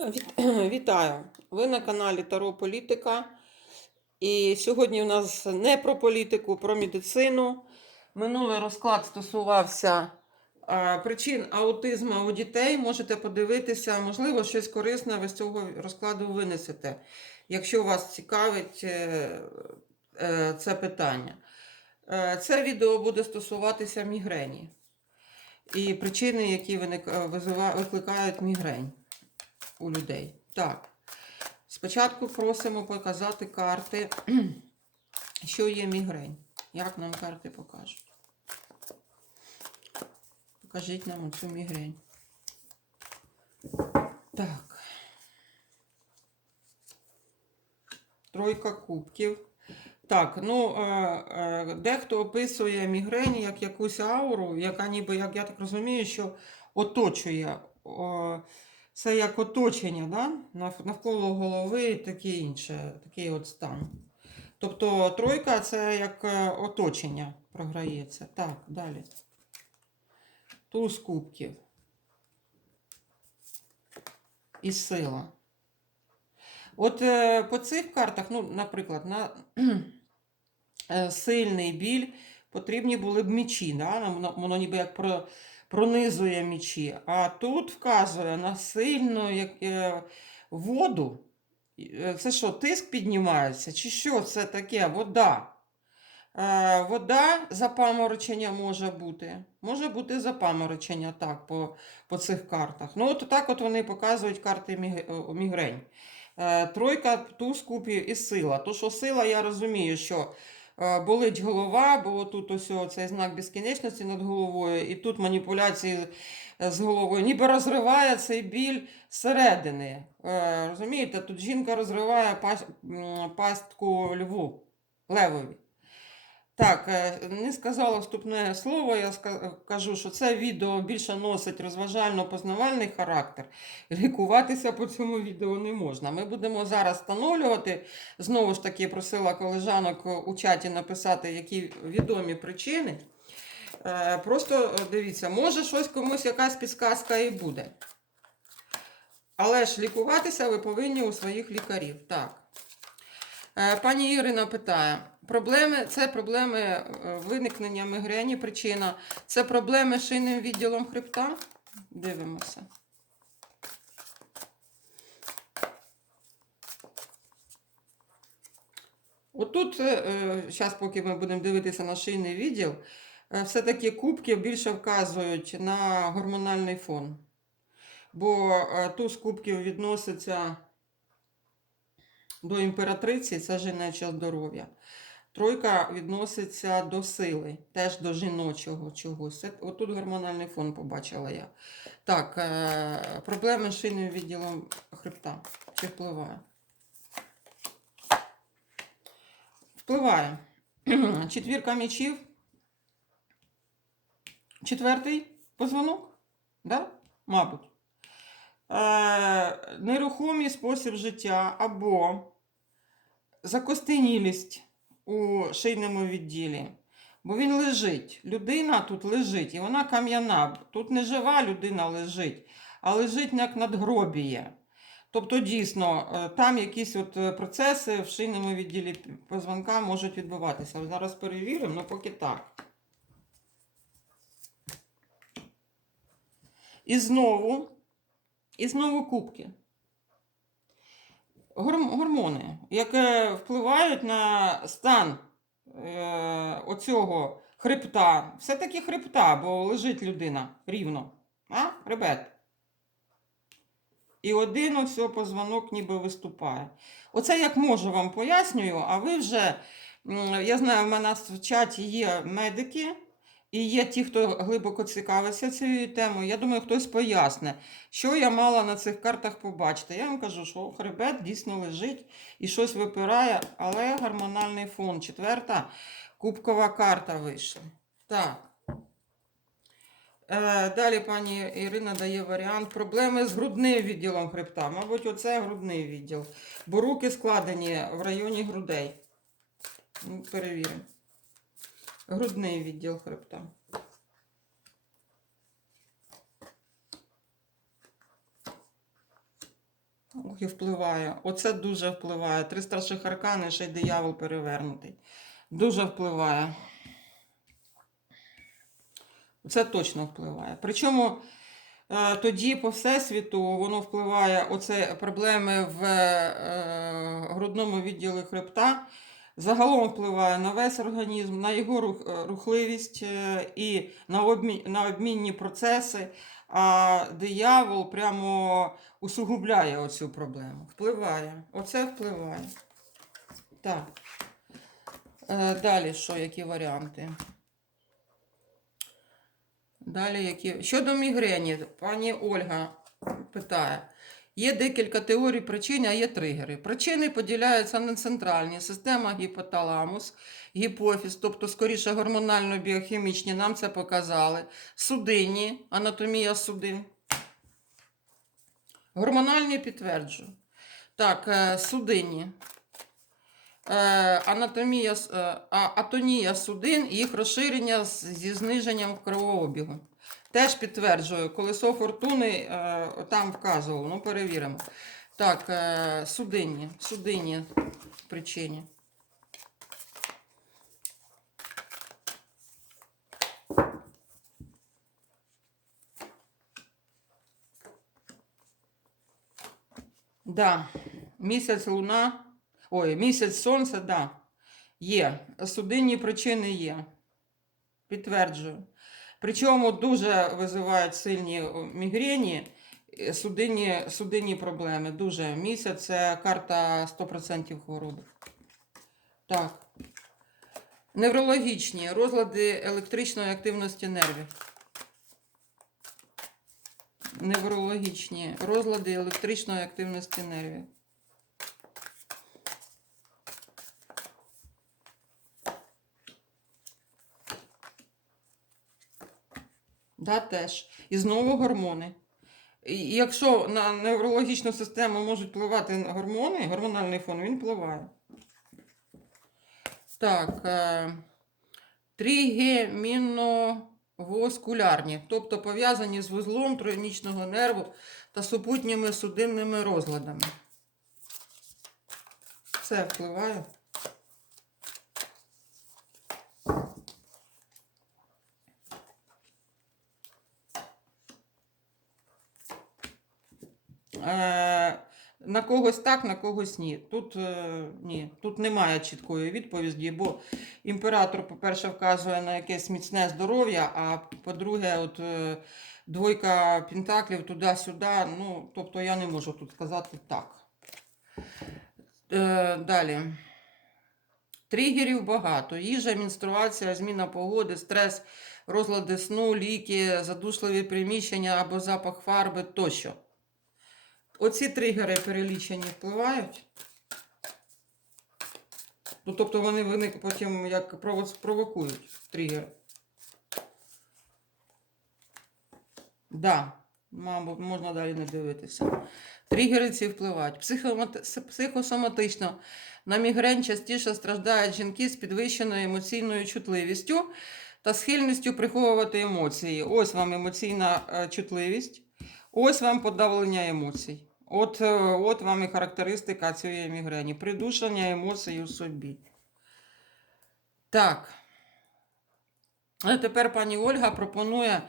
Віт- Вітаю! Ви на каналі Таро Політика. І сьогодні у нас не про політику, про медицину. Минулий розклад стосувався причин аутизму у дітей. Можете подивитися, можливо, щось корисне ви з цього розкладу винесете, якщо вас цікавить е, е, це питання. Е, Це відео буде стосуватися мігрені і причини, які викликають мігрень у людей. Так. Спочатку просимо показати карти, що є мігрень. Як нам карти покажуть? Покажіть нам цю мігрень. Так. Тройка кубків. Так, ну е, е, дехто описує мігрень як якусь ауру, яка ніби, як я так розумію, що оточує. Це як оточення, да? навколо голови і таке інше, такий от стан. Тобто тройка це як е, оточення програється. Так, далі. Туз кубків. І сила. От е, по цих картах, ну, наприклад, на е, сильний біль потрібні були б мічі. Да? Воно ніби як про, пронизує мічі. А тут вказує на сильну як, е, воду. Е, Це що, тиск піднімається? Чи що це таке? Вода. Е, вода запаморочення може бути. Може бути запаморочення так, по, по цих картах. Ну, от так от вони показують карти е, мігрень. Е, Тройка, туз купів і сила. То, що сила, я розумію, що болить голова, бо тут ось цей знак безкінечності над головою, і тут маніпуляції е, з головою, ніби розриває цей біль зсередини. Е, Розумієте, тут жінка розриває пастку льву, левові. Так, е, не сказала вступне слово. Я кажу, що це відео більше носить розважально-познавальний характер. Лікуватися по цьому відео не можна. Ми будемо зараз встановлювати. Знову ж таки, просила колежанок у чаті написати, які відомі причини. Е, Просто е, дивіться, може щось комусь якась підсказка і буде. Але ж лікуватися ви повинні у своїх лікарів. Так. Пані Ірина питає: проблеми це проблеми е, виникнення мігрені, причина. Це проблеми з шийним відділом хребта. Дивимося. Отут, зараз, поки ми будемо дивитися на шийний відділ, е, все-таки кубки більше вказують на гормональний фон. Бо е, туз кубків відноситься до імператриці, це жіноче здоров'я. Тройка відноситься до сили, теж до жіночого чогось. Отут гормональний фон побачила я. Так, е, проблеми з шийним відділом хребта. Чи впливає? Впливає. Четвірка мічів. Четвертий позвонок? Да? Мабуть. Е, нерухомий спосіб життя або закостенілість у шийному відділі. Бо він лежить. Людина тут лежить, і вона кам'яна. Тут не жива людина лежить, а лежить як надгробіє. Тобто, дійсно, е, там якісь от е, процеси в шийному відділі позвонка можуть відбуватися. Зараз перевіримо, ну поки так. І знову, і знову кубки. Горм- Гормони, які впливають на стан е, оцього хребта. Все-таки хребта, бо лежить людина рівно. А, хребет. І один ось позвонок ніби виступає. Оце як можу вам пояснюю, а ви вже, я знаю, в мене в чаті є медики, і є ті, хто глибоко цікавиться цією темою. Я думаю, хтось поясне, що я мала на цих картах побачити. Я вам кажу, що хребет дійсно лежить і щось випирає, але гормональний фон. Четверта кубкова карта вийшла. Так. Е, Далі пані Ірина дає варіант. Проблеми з грудним відділом хребта. Мабуть, оце грудний відділ. Бо руки складені в районі грудей. Ну, Перевіримо. Грудний відділ хребта. і впливає. Оце дуже впливає. Три старших аркани, ще й диявол перевернутий. Дуже впливає. Це точно впливає. Причому е, тоді по всесвіту воно впливає, оце проблеми в е, грудному відділі хребта. Загалом впливає на весь організм, на його е, рухливість е, і на, обмін, на обмінні процеси. А диявол прямо усугубляє оцю проблему. Впливає. Оце впливає. Так. Е, Далі що, які варіанти? Далі які. Щодо мігрені, пані Ольга питає. Є декілька теорій причин, а є тригери. Причини поділяються на центральні, система гіпоталамус, гіпофіз, тобто скоріше гормонально-біохімічні, нам це показали. Судинні, анатомія судин. Гормональні підтверджую. Так, е, судинні. Е, Анатомія, е, атонія судин їх розширення зі зниженням кровообігу. Теж підтверджую, колесо фортуни е, там вказував, ну перевіримо. Так, е, судинні, судинні причини. Да, місяць луна, ой, місяць сонце, да, є. Судинні причини є. Підтверджую. Причому дуже визивають сильні мігрені, е, судинні, судинні проблеми. Дуже. Місяць це карта 100% хвороби. Так. Неврологічні розлади електричної активності нервів. Неврологічні розлади електричної активності нервів. Да, теж. І знову гормони. І якщо на неврологічну систему можуть впливати гормони, гормональний фон, він впливає. Так. Е, тригеміновоскулярні, тобто пов'язані з вузлом тройнічного нерву та супутніми судинними розладами. Це впливає. На когось так, на когось ні. Тут, е, ні. Тут немає чіткої відповіді, бо імператор, по-перше, вказує на якесь міцне здоров'я, а по-друге, от е, двойка пентаклів туди-сюди. Ну, тобто я не можу тут сказати так. Е, далі. Тригерів багато. Їжа, менструація, зміна погоди, стрес, розлади сну, ліки, задушливі приміщення або запах фарби тощо. Оці тригери перелічені впливають. Ну, тобто вони, вони потім як прово- провокують тригер. Да, мабуть, можна далі не дивитися. Тригери ці впливають. Психомат... Психосоматично на мігрень частіше страждають жінки з підвищеною емоційною чутливістю та схильністю приховувати емоції. Ось вам емоційна е, чутливість, ось вам подавлення емоцій. От, е, от вам і характеристика цієї мігрені. Придушення емоцій у собі. Так. А тепер пані Ольга пропонує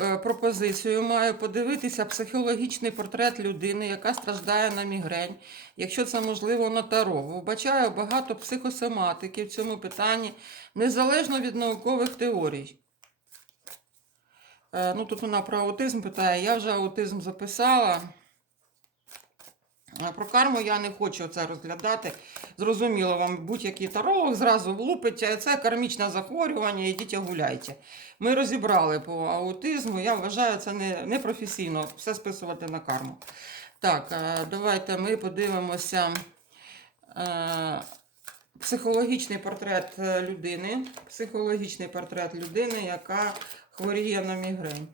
е, пропозицію. Маю подивитися психологічний портрет людини, яка страждає на мігрень, якщо це можливо на таро. Вбачаю багато психосоматики в цьому питанні, незалежно від наукових теорій. Е, ну, тут вона про аутизм питає. Я вже аутизм записала. Про карму я не хочу це розглядати. Зрозуміло, вам будь-який таролог зразу влупить, це кармічне захворювання, ідіть гуляйте. Ми розібрали по аутизму. Я вважаю, це не, не професійно все списувати на карму. Так, е, давайте ми подивимося е, психологічний портрет е, людини. Психологічний портрет людини, яка хворіє на мігрень.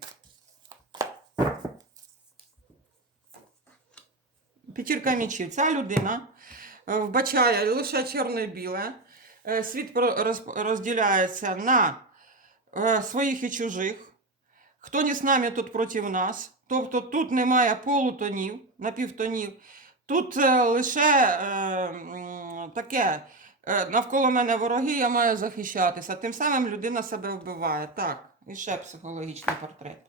П'ятірка мічів. Ця людина е, вбачає лише чорне-біле. Е, Світ розділяється на е, своїх і чужих. Хто не з нами, тот проти нас. Тобто тут немає полутонів, напівтонів. Тут лише таке. Навколо мене вороги, я маю захищатися. Тим самим людина себе вбиває. Так, і ще психологічний портрет.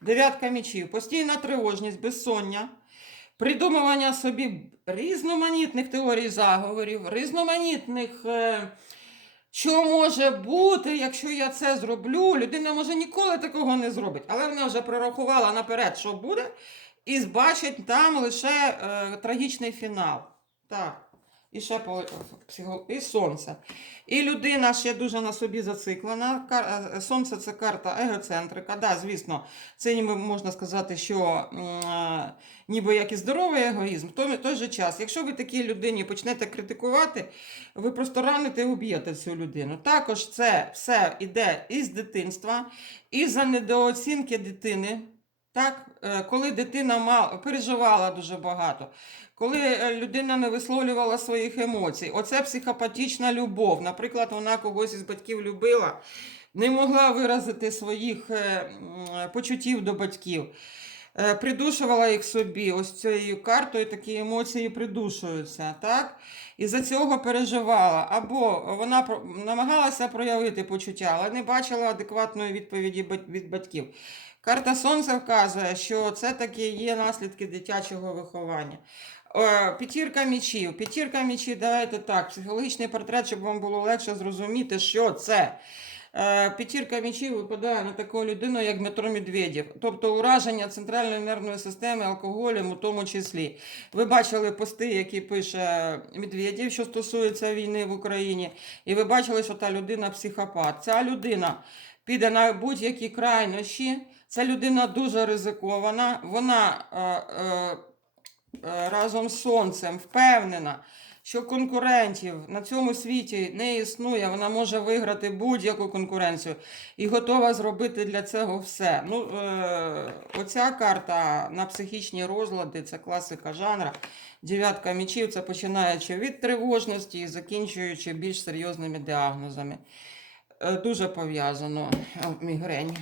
Дев'ятка мічів. Постійна тривожність, безсоння, придумування собі різноманітних теорій заговорів, різноманітних. Е, що може бути, якщо я це зроблю? Людина може ніколи такого не зробить, але вона вже прорахувала наперед, що буде, і бачить там лише е, трагічний фінал. Так. І ще по і сонце. І людина ще дуже на собі зациклена. Е, Сонце це карта егоцентрика. Да, звісно, це ніби можна сказати, що е, ніби як і здоровий егоїзм. В той, той же час, якщо ви такій людині почнете критикувати, ви просто раните і уб'єте цю людину. Також це все йде із дитинства, і за недооцінки дитини. Так, Е, коли дитина переживала дуже багато, коли е, людина не висловлювала своїх емоцій, оце психопатічна любов. Наприклад, вона когось із батьків любила, не могла виразити своїх е, почуттів до батьків, придушувала їх собі. Ось цією картою такі емоції придушуються. Так? І за цього переживала. Або вона намагалася проявити почуття, але не бачила адекватної відповіді від батьків. Карта Сонця вказує, що це таки є наслідки дитячого виховання. Е, П'ятірка мічів. П'ятірка мічів, давайте так, психологічний портрет, щоб вам було легше зрозуміти, що це. Е, П'ятірка мічів випадає на таку людину, як Дмитро Медведєв, тобто ураження центральної нервної системи алкоголем у тому числі. Ви бачили пости, які пише Медведєв, що стосується війни в Україні, і ви бачили, що та людина психопат. Ця людина піде на будь-які крайнощі. Ця людина дуже ризикована. Вона е, е, е, разом з сонцем впевнена, що конкурентів на цьому світі не існує. Вона може виграти будь-яку конкуренцію і готова зробити для цього все. Ну, е, оця карта на психічні розлади це класика жанра. Дев'ятка мічів це починаючи від тривожності і закінчуючи більш серйозними діагнозами. Е, Дуже пов'язано мігрень.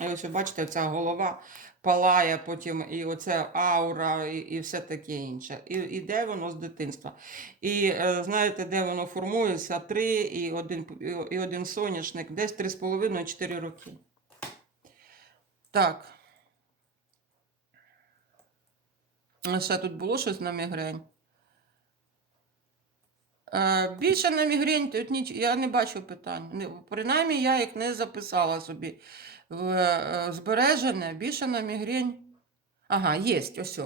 І ось бачите, ця голова палає потім, і оце аура, і, і все таке інше. І, і де воно з дитинства. І е, знаєте, де воно формується? Три і один, і один соняшник, десь три з половиною, чотири роки. Так. Ще тут було щось на мігрень. Е, Більше на мігрень, тут ніч... я не бачу питань. Принаймні, я їх не записала собі в е, збережене. Більше на мігрень. Ага, є, ось.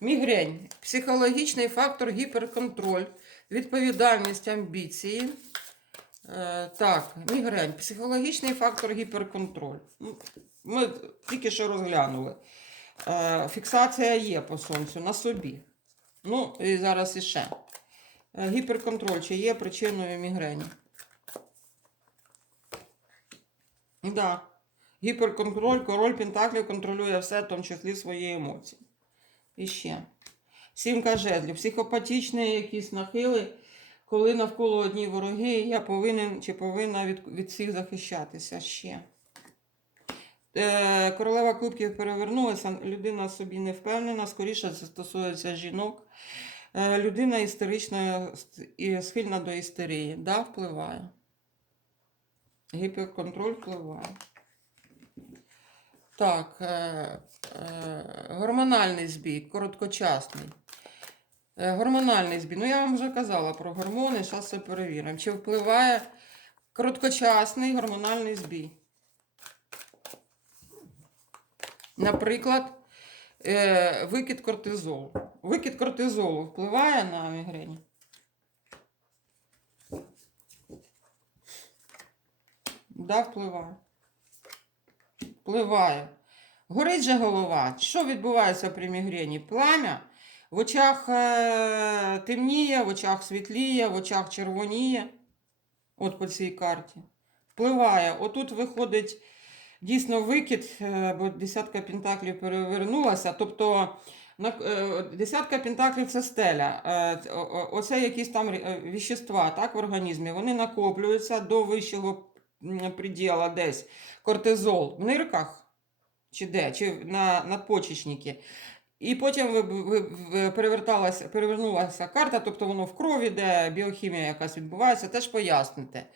Мігрень. Психологічний фактор гіперконтроль, відповідальність, амбіції. Е, так, мігрень. Психологічний фактор гіперконтроль. Ми тільки що розглянули. Фіксація є по сонцю на собі. Ну, і зараз іще. Е, Гіперконтроль чи є причиною мігрені? Да. Гіперконтроль, король Пентаклів контролює все, в тому числі свої емоції. І ще. Сімка жезлів. Психопатічні якісь нахили, коли навколо одні вороги, я повинен чи повинна від, від всіх захищатися ще. Е, королева кубків перевернулася, людина собі не впевнена, скоріше це стосується жінок. Е, людина істерична і схильна до істерії. Да, впливає. Гіперконтроль впливає. Так, е, е, гормональний збій, короткочасний. Гормональний збій. Ну, я вам вже казала про гормони, зараз це перевіримо. Чи впливає короткочасний гормональний збій? Наприклад, е, викид кортизолу. Викид кортизолу впливає на мігрень? Да, впливає. Впливає. Горить же голова. Що відбувається при мігрені? Пламя. В очах е, темніє, в очах світліє, в очах червоніє. От по цій карті. Впливає. Отут виходить дійсно викид, е, бо десятка пентаклів перевернулася. Тобто е, десятка пентаклів це стеля. Е, Оце якісь там віщества так, в організмі. Вони накоплюються до вищого приділа десь. Кортизол в нирках чи де, чи на надпочечники. І потім перевернулася карта, тобто воно в крові, де біохімія якась відбувається, теж поясните.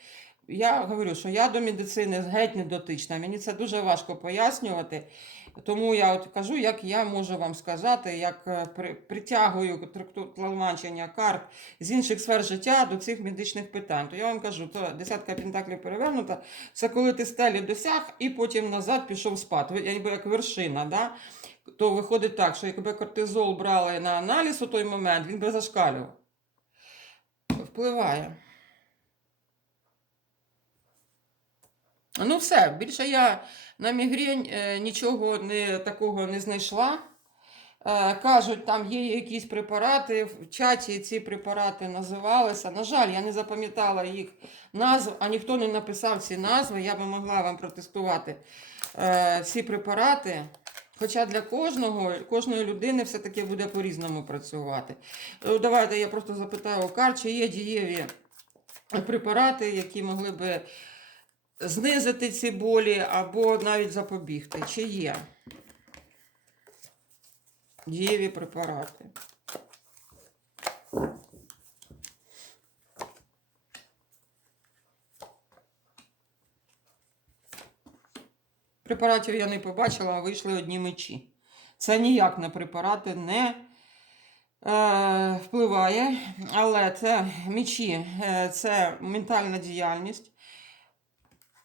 Я говорю, що я до медицини геть не дотична. Мені це дуже важко пояснювати. Тому я от кажу, як я можу вам сказати, як е, при, притягую тлумачення карт з інших сфер життя до цих медичних питань. То я вам кажу, то десятка пентаклів перевернута, це коли ти стелі досяг і потім назад пішов спати. Якби як вершина, да? то виходить так, що якби кортизол брали на аналіз у той момент, він би зашкалював. Впливає. Ну, все, більше я на мігрень е, нічого не, такого не знайшла. Е, кажуть, там є якісь препарати, в чаті ці препарати називалися. На жаль, я не запам'ятала їх назв, а ніхто не написав ці назви. Я би могла вам протестувати е, ці препарати. Хоча для кожного, кожної людини все-таки буде по-різному працювати. Е, Давайте я просто запитаю у Кар, чи є дієві препарати, які могли би знизити ці болі або навіть запобігти. Чи є дієві препарати? Препаратів я не побачила, а вийшли одні мечі. Це ніяк на препарати не е, впливає, але це мечі, е, це ментальна діяльність.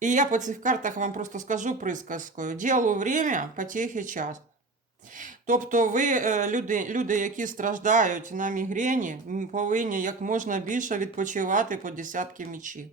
І я по цих картах вам просто скажу присказкою: ділу время, потехи час. Тобто, ви, е, люди, люди, які страждають на мігрені, повинні як можна більше відпочивати по десятки мічів.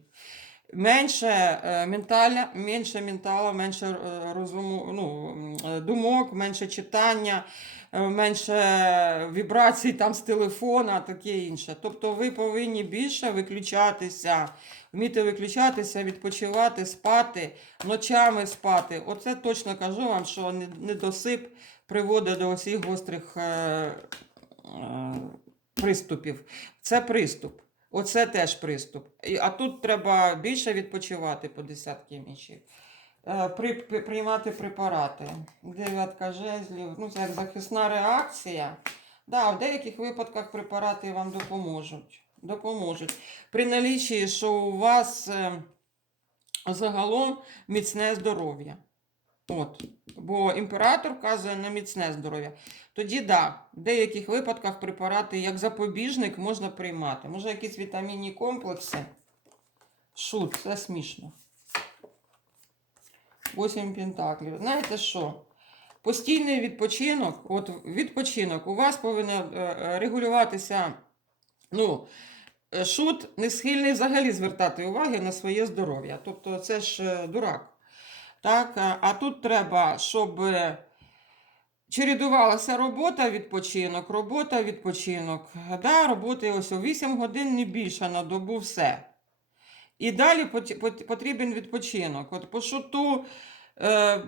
Менше е, менталя, менше ментала, менше е, розуму, ну, е, думок, менше читання, менше вібрацій там з телефона, таке інше. Тобто ви повинні більше виключатися, вміти виключатися, відпочивати, спати, ночами спати. Оце точно кажу вам, що не- недосип приводить до усіх гострих приступів. Це приступ. Оце теж приступ. А тут треба більше відпочивати по десятки мічів. Е, При, при- приймати препарати. Дев'ятка жезлів. Ну, це як захисна реакція. Да, в деяких випадках препарати вам допоможуть. Допоможуть. При налічі, що у вас е, загалом міцне здоров'я. От. Бо імператор вказує на міцне здоров'я. Тоді, да, в деяких випадках препарати як запобіжник можна приймати. Може, якісь вітамінні комплекси. Шут, це смішно. 8 пентаклів. Знаєте що? Постійний відпочинок, от відпочинок у вас повинен е, е, регулюватися. Ну, шут не схильний взагалі звертати уваги на своє здоров'я. Тобто, це ж е, дурак. Так, е, а тут треба, щоб е, чередувалася робота, відпочинок, робота, відпочинок. Да, роботи ось 8 годин не більше на добу все. І далі потрібен відпочинок. От по шуту е,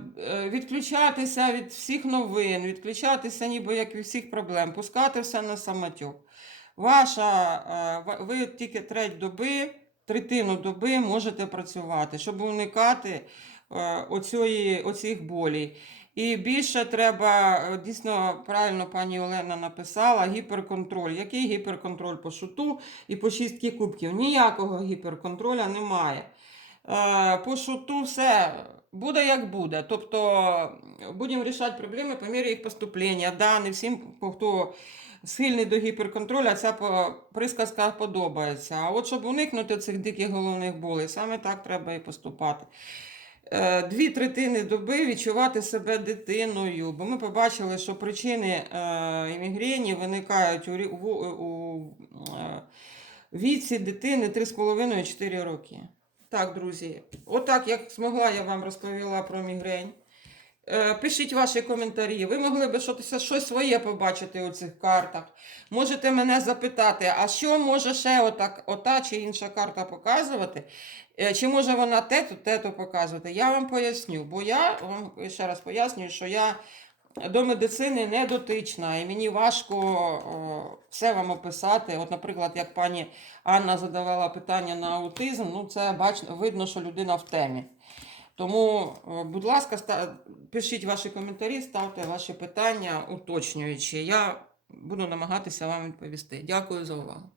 відключатися від всіх новин, відключатися ніби як від всіх проблем, пускати все на самотюк. Ваша, ви тільки треть доби, третину доби можете працювати, щоб уникати е, оцих болей. І більше треба, е, дійсно, правильно пані Олена написала, гіперконтроль. Який гіперконтроль по шуту і по шістки кубків? Ніякого гіперконтроля немає. Е, По шуту все буде як буде. Тобто будемо рішати проблеми по мірі їх поступлення. Да, не всім, хто схильний до гіперконтролю, ця присказка подобається. А от щоб уникнути цих диких головних болей, саме так треба і поступати. Е, Дві третини доби відчувати себе дитиною, бо ми побачили, що причини е, мігрені виникають у, е, віці дитини 3,5-4 роки. Так, друзі, отак, як змогла, я вам розповіла про мігрень. Е, Пишіть ваші коментарі. Ви могли б щось, щось своє побачити у цих картах. Можете мене запитати, а що може ще отак, ота чи інша карта показувати? Е, Чи може вона те-то, те-то показувати? Я вам поясню, бо я вам ще раз пояснюю, що я до медицини не дотична, і мені важко о, все вам описати. От, наприклад, як пані Анна задавала питання на аутизм, ну це бач, видно, що людина в темі. Тому, е, будь ласка, ста- пишіть ваші коментарі, ставте ваші питання уточнюючі. Я буду намагатися вам відповісти. Дякую за увагу.